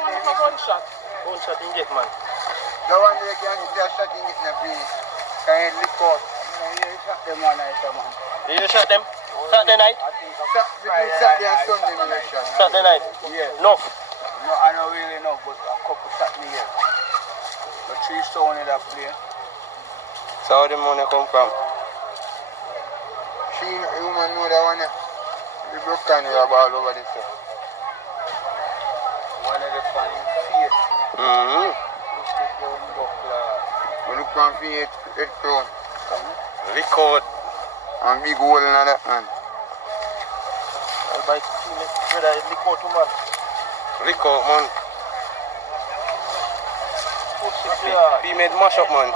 gunshot. Gunshot in get, man. The one they can see a shot in it in a place. Can you lick out? You shot them one night, man. You shot them? Saturday night? Between Saturday and Sunday, me shot. Saturday night? Yes. No. No, I don't really know, but a couple shot me here. The 3 stone in that place. So how the money come from? She, the woman know that one. The broken we have all over this. One of the funny face. We look from feet, head crown. Record. And big hole in that man. I'll buy brother, record to man. Record, man. Female mash up, man.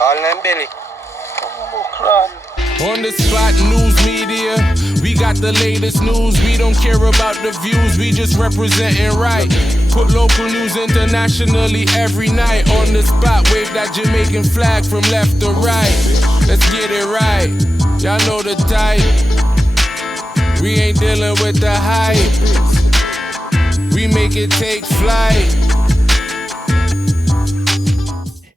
All in them belly. Oh, crap. On the spot news media, we got the latest news. We don't care about the views, we just representing right. Put local news internationally every night. On the spot, wave that Jamaican flag from left to right. Let's get it right, y'all know the type. We ain't dealing with the hype. We make it take flight.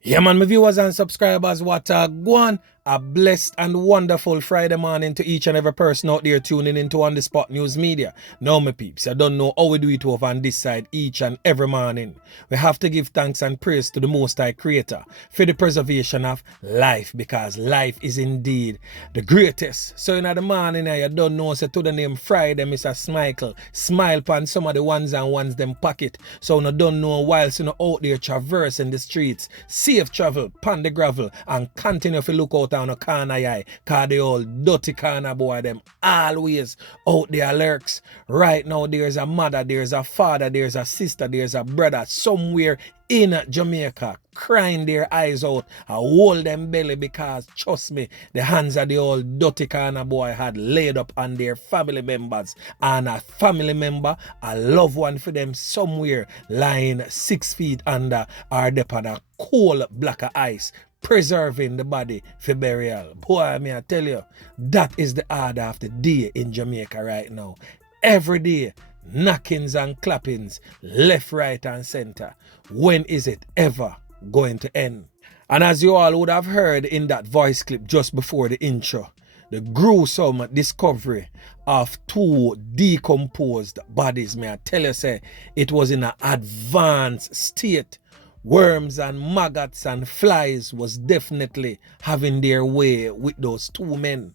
Yeah, man, my viewers and subscribers, what a go on. A blessed and wonderful Friday morning to each and every person out there tuning into On The Spot News Media. Now, my peeps, I don't know how we do it over on this side each and every morning. We have to give thanks and praise to the Most High Creator for the preservation of life, because life is indeed the greatest. So in the morning, you don't know, so to the name Friday, Mr. Smichael, smile upon some of the ones and ones them pocket. So you don't know whilst you out there traversing the streets, safe travel, pan the gravel, and continue to look out on a corner eye, cause the old dirty corner boy them always out there lurks. Right now there's a mother, there's a father, there's a sister, there's a brother somewhere in Jamaica crying their eyes out and hold them belly, because trust me, the hands of the old dirty corner boy had laid up on their family members, and a family member, a loved one for them somewhere lying 6 feet under or upon a cold block of ice, preserving the body for burial. Boy, may I tell you, that is the order of the day in Jamaica right now. Every day, knockings and clappings, left, right, and center. When is it ever going to end? And as you all would have heard in that voice clip just before the intro, the gruesome discovery of 2 decomposed bodies, may I tell you, say, it was in an advanced state. Worms and maggots and flies was definitely having their way with those 2 men.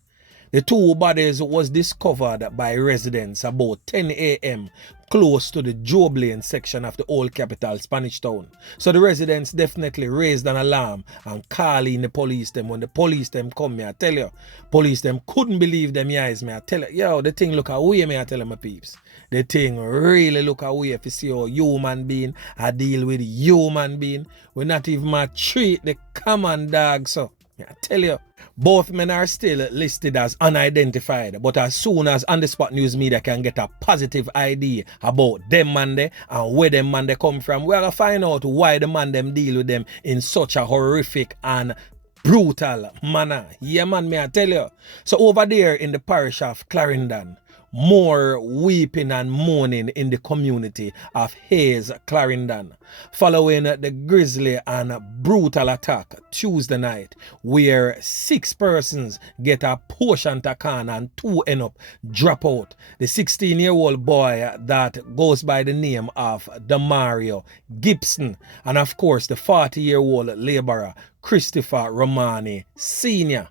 The 2 bodies was discovered by residents about 10 a.m. close to the Job Lane section of the old capital, Spanish Town. So the residents definitely raised an alarm and called in the police them. When the police them come, me I tell you, police them couldn't believe them eyes, me I tell you. Yo, the thing look away, me I tell you, my peeps. The thing really look away if you see how human being I deal with human being. We not even treat the common dog, so me I tell you. Both men are still listed as unidentified, but as soon as On The Spot News Media can get a positive idea about them man there and where them man they come from, we're gonna find out why the man them deal with them in such a horrific and brutal manner. Yeah, man, may I tell you. So over there in the parish of Clarendon, more weeping and mourning in the community of Hayes, Clarendon, following the grisly and brutal attack Tuesday night, where 6 persons get a portion taken and 2 end up drop out. The 16-year-old boy that goes by the name of Damario Gibson, and of course the 40-year-old laborer Christopher Romani Sr.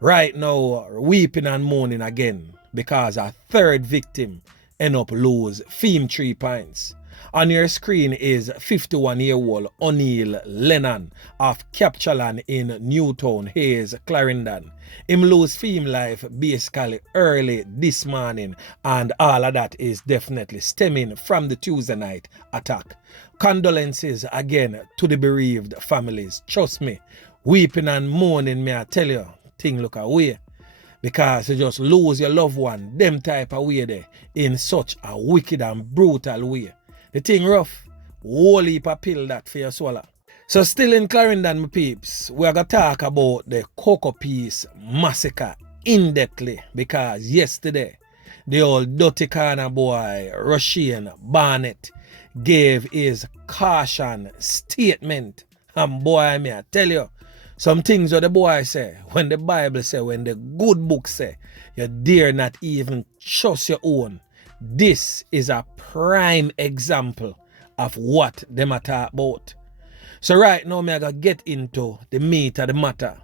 Right now weeping and mourning again, because a 3rd victim end up lose 3 points. On your screen is 51-year-old O'Neill Lennon of Capchalan in Newtown, Hayes, Clarendon. Him lose film life basically early this morning, and all of that is definitely stemming from the Tuesday night attack. Condolences again to the bereaved families. Trust me, weeping and mourning, may I tell you, thing look away. Because you just lose your loved one, them type of way there, in such a wicked and brutal way. The thing rough, whole heap of pill that for your swallow. So still in Clarendon, my peeps, we are going to talk about the Cocoa Peace massacre in-depthly, because yesterday, the old dirty corner boy, Russian Barnett, gave his caution statement. And boy, me I tell you, some things what the boy say, when the Bible say, when the good book say, you dare not even trust your own. This is a prime example of what them are talk about. So right now, me I gotta get into the meat of the matter.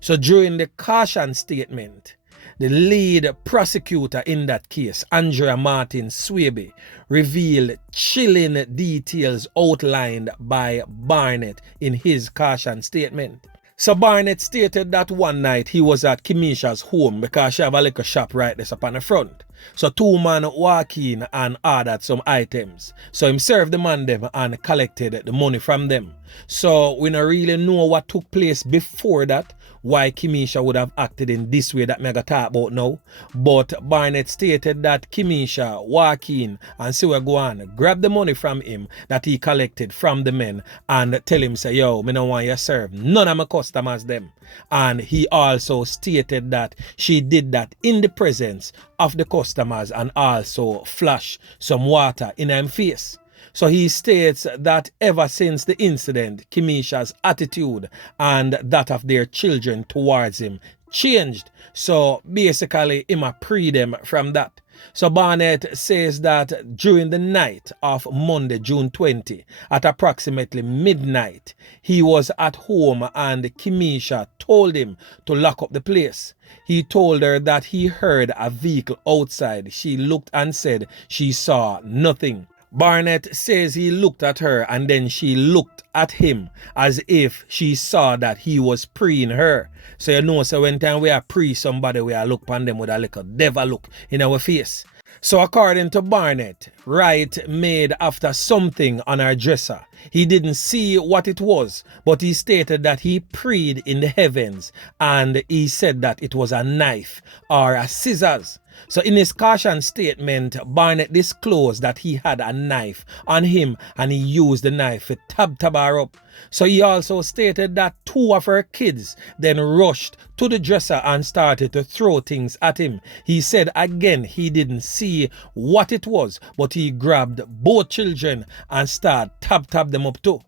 So during the caution statement, the lead prosecutor in that case, Andrea Martin Swaby, revealed chilling details outlined by Barnett in his caution statement. So Barnett stated that one night he was at Kimisha's home because she have a liquor shop right there up on the front. So two men walk in and ordered some items. So him served the man them and collected the money from them. So we don't really know what took place before that, why Kimisha would have acted in this way that me gonna talk about now. But Barnett stated that Kimisha walk in and see where go on, grab the money from him that he collected from the men and tell him say, yo, me don't want you serve none of my customers them. And he also stated that she did that in the presence of the customers and also flash some water in her face. So he states that ever since the incident, Kimisha's attitude and that of their children towards him changed. So basically, him a pre them from that. So Barnett says that during the night of Monday, June 20, at approximately midnight, he was at home and Kimisha told him to lock up the place. He told her that he heard a vehicle outside. She looked and said she saw nothing. Barnett says he looked at her and then she looked at him as if she saw that he was preeing her. So you know, so when time we are pre somebody, we are look upon them with a little devil look in our face. So according to Barnett, Wright made after something on her dresser. He didn't see what it was, but he stated that he prayed in the heavens and he said that it was a knife or a scissors. So in his caution statement, Barnett disclosed that he had a knife on him and he used the knife to tab her up. So he also stated that two of her kids then rushed to the dresser and started to throw things at him. He said again he didn't see what it was, but he grabbed both children and started tab them up too.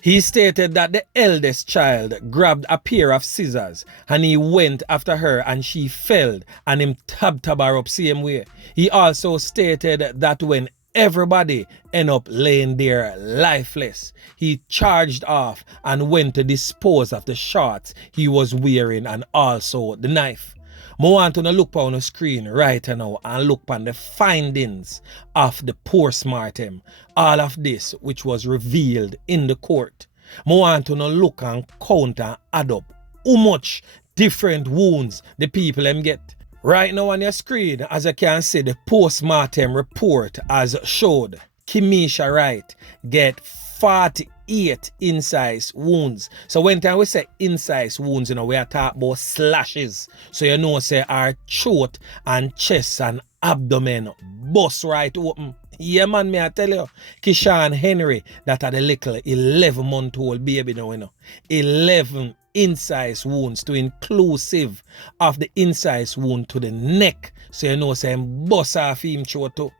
He stated that the eldest child grabbed a pair of scissors and he went after her and she fell and him tab her up same way. He also stated that when everybody end up laying there lifeless, he charged off and went to dispose of the shorts he was wearing and also the knife. I want to look on the screen right now and look on the findings of the post-mortem. All of this which was revealed in the court. I want to look and count and add up how much different wounds the people them get. Right now on your screen, as you can see, the post-mortem report has showed Kimisha Wright get 48 incise wounds. So when time we say incise wounds, you know, we are talking about slashes. So you know, say our throat and chest and abdomen bust right open. Yeah, man, me I tell you, Kishan Henry, that had a little 11-month-old baby now, you know. 11 incise wounds to inclusive of the incise wound to the neck. So you know, say bust off him throat too.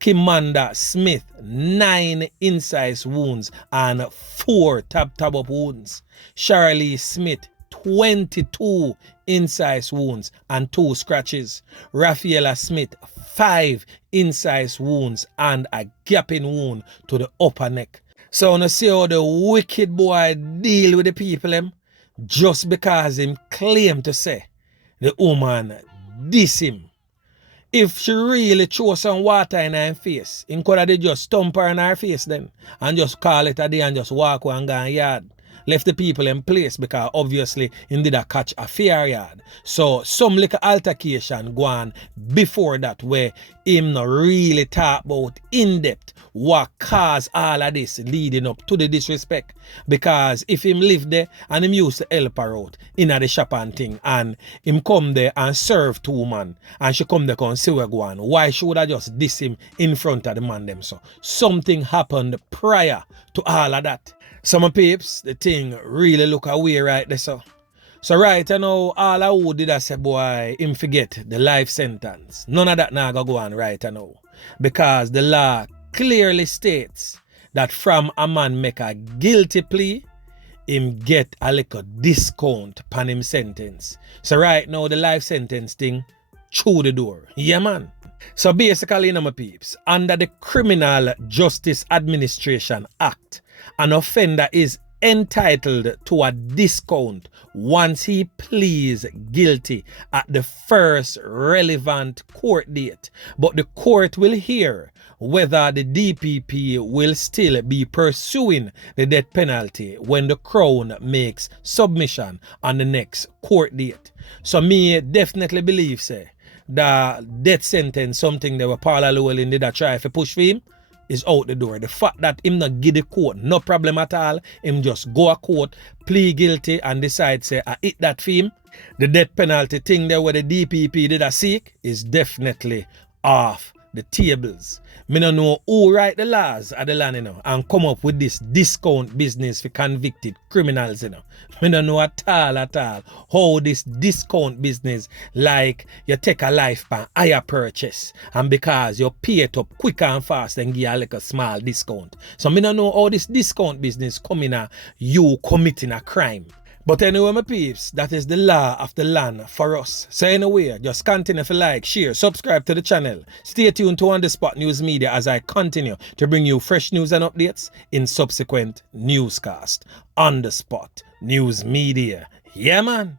Kimanda Smith, 9 incise wounds and 4 tab up wounds. Shirley Smith, 22 incise wounds and 2 scratches. Rafaela Smith, 5 incise wounds and a gaping wound to the upper neck. So you see how the wicked boy deal with the people them just because him claim to say the woman diss him. If she really throw some water in her face, him could have just stomp her in her face then and just call it a day and just walk away and go in yard. Left the people in place because obviously he did a catch a fair yard. So some little altercation go on before that where him not really talk about in depth what caused all of this leading up to the disrespect. Because if him live there and him used to help her out in the shop and thing and him come there and serve 2 man and she come there and see where go on, why should I just diss him in front of the man them? So something happened prior to all of that. Some peeps, the thing really look away right there so. So right you know, all I who did I say boy, him forget the life sentence. None of that now go on right you know. Because the law clearly states that from a man make a guilty plea, him get a little discount upon him sentence. So right now the life sentence thing through the door. Yeah man. So basically, you know my peeps, under the Criminal Justice Administration Act, an offender is entitled to a discount once he pleads guilty at the first relevant court date. But the court will hear whether the DPP will still be pursuing the death penalty when the Crown makes submission on the next court date. So me definitely believe say the death sentence, something that Paul Llewellyn did try to push for him, is out the door. The fact that him not give the court no problem at all, him just go a court, plead guilty and decide say I hit that for him, the death penalty thing there where the DPP did a seek is definitely off the tables. Me no know who write the laws of the land, you know, and come up with this discount business for convicted criminals, you know. Me no know at all how this discount business, like you take a life by higher purchase and because you pay it up quick and fast and give you like a small discount. So me no know how this discount business coming at you committing a crime. But anyway, my peeps, that is the law of the land for us. So anyway, just continue to like, share, subscribe to the channel. Stay tuned to On The Spot News Media as I continue to bring you fresh news and updates in subsequent newscast. On The Spot News Media. Yeah, man.